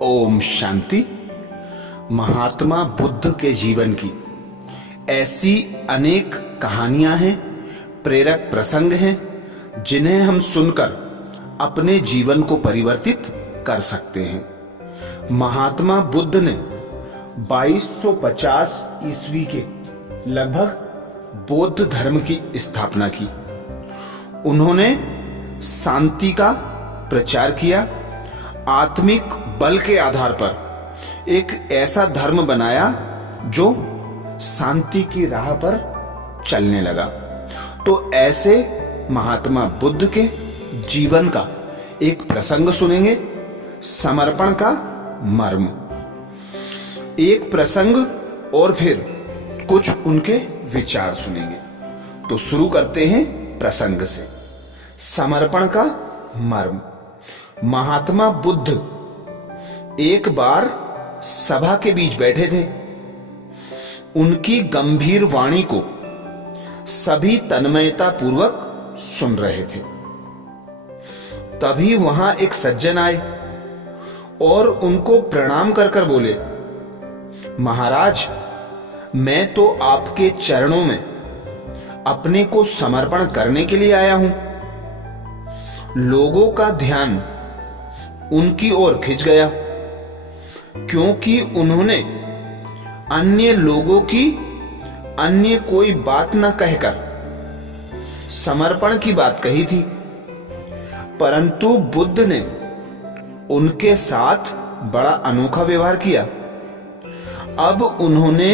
ओम शांति। महात्मा बुद्ध के जीवन की ऐसी अनेक कहानियां हैं, प्रेरक प्रसंग हैं जिन्हें हम सुनकर अपने जीवन को परिवर्तित कर सकते हैं। महात्मा बुद्ध ने 2250 ईस्वी के लगभग बौद्ध धर्म की स्थापना की। उन्होंने शांति का प्रचार किया। आत्मिक बल के आधार पर एक ऐसा धर्म बनाया जो शांति की राह पर चलने लगा। तो ऐसे महात्मा बुद्ध के जीवन का एक प्रसंग सुनेंगे, समर्पण का मर्म। एक प्रसंग और फिर कुछ उनके विचार सुनेंगे। तो शुरू करते हैं प्रसंग से। समर्पण का मर्म। महात्मा बुद्ध एक बार सभा के बीच बैठे थे। उनकी गंभीर वाणी को सभी तन्मयता पूर्वक सुन रहे थे। तभी वहां एक सज्जन आए और उनको प्रणाम कर कर बोले, महाराज, मैं तो आपके चरणों में अपने को समर्पण करने के लिए आया हूं। लोगों का ध्यान उनकी ओर खिंच गया क्योंकि उन्होंने अन्य लोगों की अन्य कोई बात न कहकर समर्पण की बात कही थी। परंतु बुद्ध ने उनके साथ बड़ा अनोखा व्यवहार किया। अब उन्होंने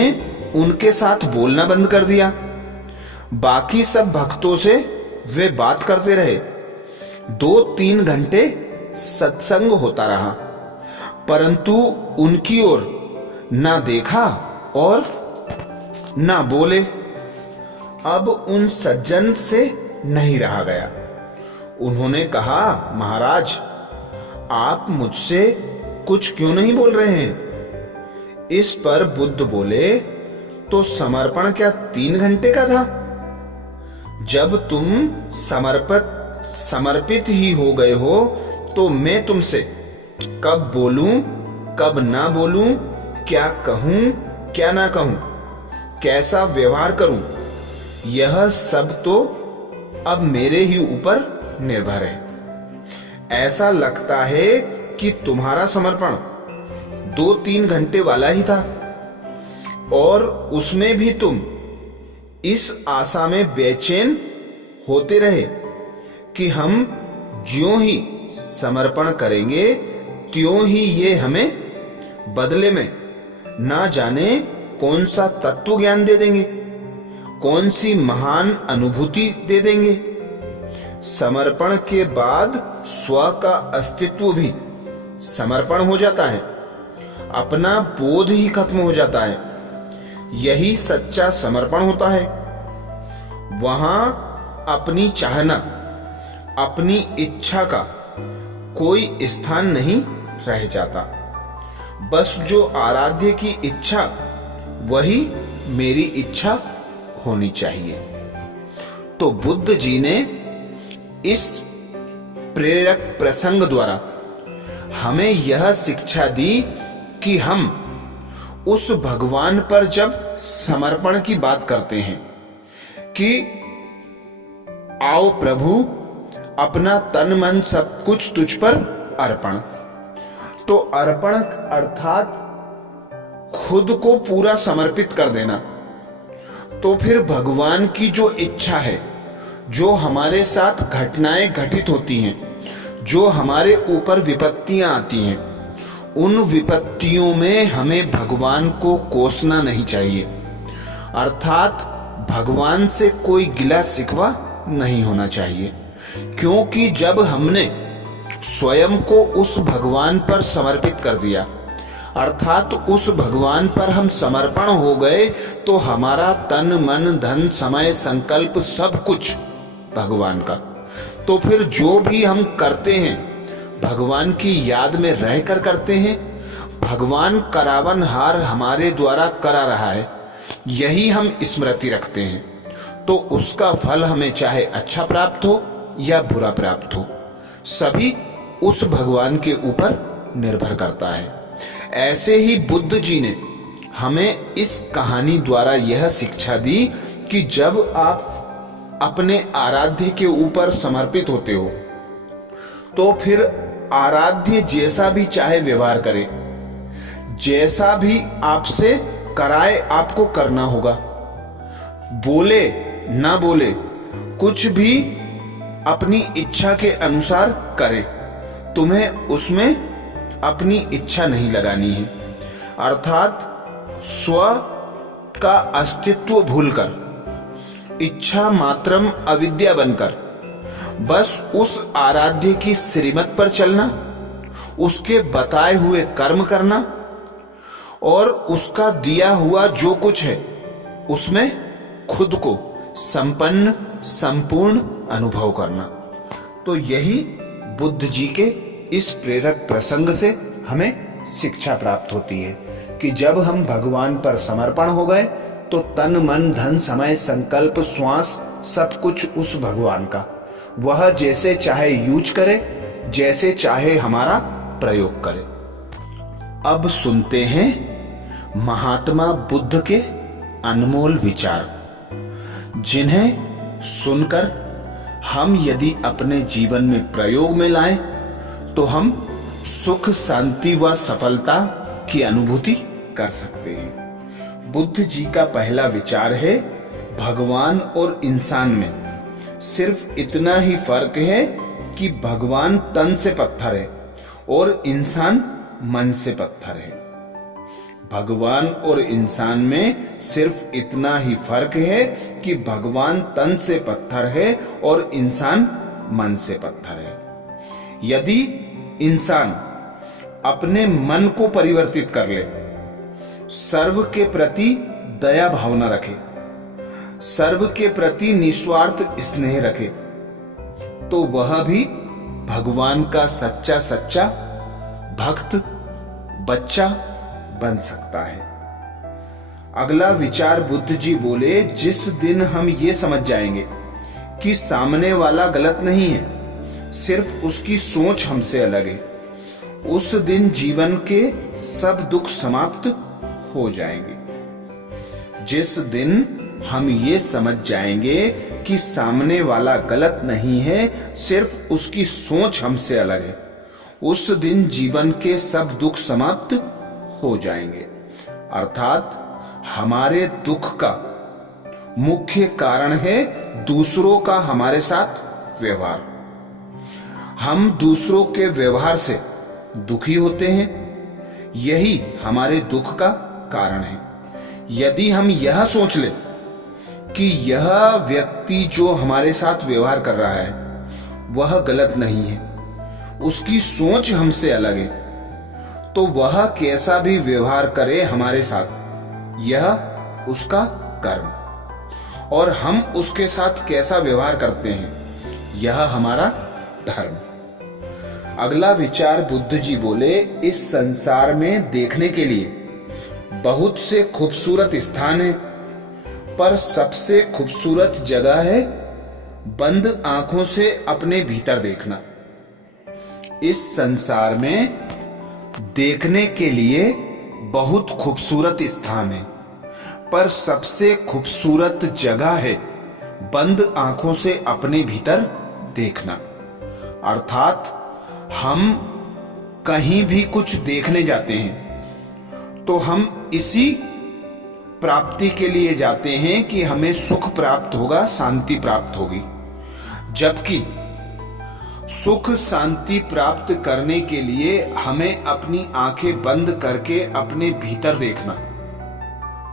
उनके साथ बोलना बंद कर दिया। बाकी सब भक्तों से वे बात करते रहे। 2-3 घंटे सत्संग होता रहा, परंतु उनकी ओर ना देखा और ना बोले। अब उन सज्जन से नहीं रहा गया। उन्होंने कहा, महाराज, आप मुझसे कुछ क्यों नहीं बोल रहे हैं? इस पर बुद्ध बोले, तो समर्पण क्या 3 घंटे का था? जब तुम समर्पित ही हो गए हो तो मैं तुमसे कब बोलूं, कब ना बोलूं, क्या कहूं, क्या ना कहूं, कैसा व्यवहार करूं, यह सब तो अब मेरे ही ऊपर निर्भर है। ऐसा लगता है कि तुम्हारा समर्पण 2-3 घंटे वाला ही था और उसमें भी तुम इस आशा में बेचैन होते रहे कि हम ज्यों ही समर्पण करेंगे त्यों ही ये हमें बदले में ना जाने कौन सा तत्व ज्ञान दे देंगे, कौन सी महान अनुभूति दे देंगे। समर्पण के बाद स्व का अस्तित्व भी समर्पण हो जाता है, अपना बोध ही खत्म हो जाता है। यही सच्चा समर्पण होता है। वहां अपनी चाहना, अपनी इच्छा का कोई स्थान नहीं रह जाता। बस जो आराध्य की इच्छा, वही मेरी इच्छा होनी चाहिए। तो बुद्ध जी ने इस प्रेरक प्रसंग द्वारा हमें यह शिक्षा दी कि हम उस भगवान पर जब समर्पण की बात करते हैं कि आओ प्रभु, अपना तन मन सब कुछ तुझ पर अर्पण, तो अर्पण अर्थात खुद को पूरा समर्पित कर देना। तो फिर भगवान की जो इच्छा है, जो हमारे साथ घटनाएं घटित होती हैं, जो हमारे ऊपर विपत्तियां आती हैं, उन विपत्तियों में हमें भगवान को कोसना नहीं चाहिए। अर्थात भगवान से कोई गिला शिकवा नहीं होना चाहिए, क्योंकि जब हमने स्वयं को उस भगवान पर समर्पित कर दिया, अर्थात उस भगवान पर हम समर्पण हो गए, तो हमारा तन मन धन समय संकल्प सब कुछ भगवान का। तो फिर जो भी हम करते हैं भगवान की याद में रहकर करते हैं। भगवान करावनहार हमारे द्वारा करा रहा है, यही हम स्मृति रखते हैं। तो उसका फल हमें चाहे अच्छा प्राप्त हो या बुरा प्राप्त हो, सभी उस भगवान के ऊपर निर्भर करता है। ऐसे ही बुद्ध जी ने हमें इस कहानी द्वारा यह शिक्षा दी कि जब आप अपने आराध्य के ऊपर समर्पित होते हो तो फिर आराध्य जैसा भी चाहे व्यवहार करे, जैसा भी आपसे कराए आपको करना होगा। बोले ना बोले, कुछ भी अपनी इच्छा के अनुसार करे, तुम्हें उसमें अपनी इच्छा नहीं लगानी है। अर्थात स्व का अस्तित्व भूलकर, इच्छा मात्रम अविद्या बनकर बस उस आराध्य की श्रीमत पर चलना, उसके बताए हुए कर्म करना और उसका दिया हुआ जो कुछ है उसमें खुद को संपन्न संपूर्ण अनुभव करना। तो यही बुद्ध जी के इस प्रेरक प्रसंग से हमें शिक्षा प्राप्त होती है कि जब हम भगवान पर समर्पण हो गए तो तन मन धन समय संकल्प श्वास सब कुछ उस भगवान का, वह जैसे चाहे यूज करे, जैसे चाहे हमारा प्रयोग करे। अब सुनते हैं महात्मा बुद्ध के अनमोल विचार, जिन्हें सुनकर हम यदि अपने जीवन में प्रयोग में लाएं तो हम सुख शांति व सफलता की अनुभूति कर सकते हैं। बुद्ध जी का पहला विचार है, भगवान और इंसान में सिर्फ इतना ही फर्क है कि भगवान तन से पत्थर है और इंसान मन से पत्थर है। भगवान और इंसान में सिर्फ इतना ही फर्क है कि भगवान तन से पत्थर है और इंसान मन से पत्थर है। यदि इंसान अपने मन को परिवर्तित कर ले, सर्व के प्रति दया भावना रखे, सर्व के प्रति निस्वार्थ स्नेह रखे, तो वह भी भगवान का सच्चा सच्चा भक्त बच्चा बन सकता है। अगला विचार बुद्ध जी बोले, जिस दिन हम ये समझ जाएंगे कि सामने वाला गलत नहीं है, सिर्फ उसकी सोच हमसे अलग है, उस दिन जीवन के सब दुख समाप्त हो जाएंगे। जिस दिन हम ये समझ जाएंगे कि सामने वाला गलत नहीं है, सिर्फ उसकी सोच हमसे अलग है, उस दिन जीवन के सब दुख समाप्त हो जाएंगे। अर्थात हमारे दुख का मुख्य कारण है दूसरों का हमारे साथ व्यवहार। हम दूसरों के व्यवहार से दुखी होते हैं, यही हमारे दुख का कारण है। यदि हम यह सोच लें कि यह व्यक्ति जो हमारे साथ व्यवहार कर रहा है वह गलत नहीं है, उसकी सोच हमसे अलग है, तो वह कैसा भी व्यवहार करे हमारे साथ, यह उसका कर्म, और हम उसके साथ कैसा व्यवहार करते हैं, यह हमारा धर्म। अगला विचार बुद्ध जी बोले, इस संसार में देखने के लिए बहुत से खूबसूरत स्थान हैं, पर सबसे खूबसूरत जगह है बंद आंखों से अपने भीतर देखना। इस संसार में देखने के लिए बहुत खूबसूरत स्थान है, पर सबसे खूबसूरत जगह है बंद आंखों से अपने भीतर देखना। अर्थात हम कहीं भी कुछ देखने जाते हैं तो हम इसी प्राप्ति के लिए जाते हैं कि हमें सुख प्राप्त होगा, शांति प्राप्त होगी। जबकि सुख शांति प्राप्त करने के लिए हमें अपनी आंखें बंद करके अपने भीतर देखना,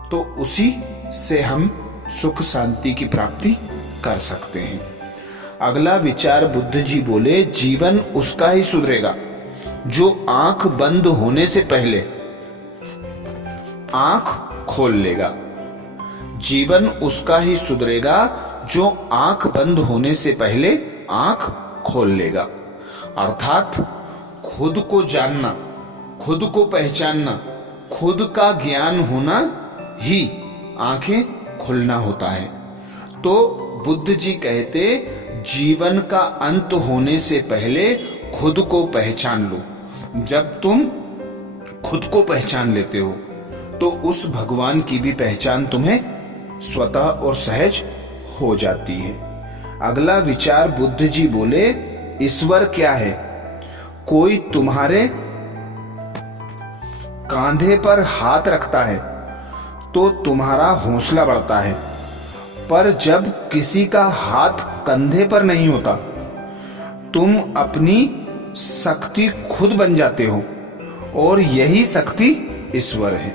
तो उसी से हम सुख शांति की प्राप्ति कर सकते हैं। अगला विचार बुद्ध जी बोले, जीवन उसका ही सुधरेगा जो आंख बंद होने से पहले आंख खोल लेगा। जीवन उसका ही सुधरेगा जो आंख बंद होने से पहले आंख खोल लेगा। अर्थात खुद को जानना, खुद को पहचानना, खुद का ज्ञान होना ही आंखें खुलना होता है। तो बुद्ध जी कहते, जीवन का अंत होने से पहले खुद को पहचान लो, जब तुम खुद को पहचान लेते हो तो उस भगवान की भी पहचान तुम्हें स्वतः और सहज हो जाती है। अगला विचार बुद्ध जी बोले, ईश्वर क्या है? कोई तुम्हारे कांधे पर हाथ रखता है तो तुम्हारा हौसला बढ़ता है, पर जब किसी का हाथ कंधे पर नहीं होता तुम अपनी शक्ति खुद बन जाते हो, और यही शक्ति ईश्वर है।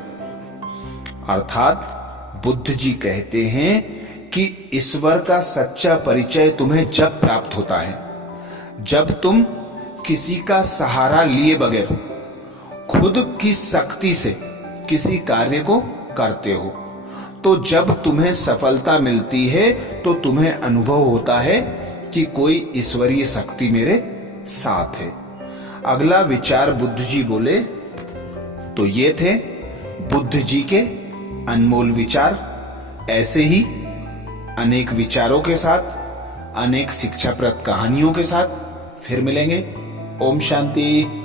अर्थात बुद्ध जी कहते हैं कि ईश्वर का सच्चा परिचय तुम्हें जब प्राप्त होता है जब तुम किसी का सहारा लिए बगैर खुद की शक्ति से किसी कार्य को करते हो। तो जब तुम्हें सफलता मिलती है तो तुम्हें अनुभव होता है कि कोई ईश्वरीय शक्ति मेरे साथ है। अगला विचार बुद्ध जी बोले, तो ये थे बुद्ध जी के अनमोल विचार। ऐसे ही अनेक विचारों के साथ, अनेक शिक्षाप्रद कहानियों के साथ फिर मिलेंगे। ओम शांति।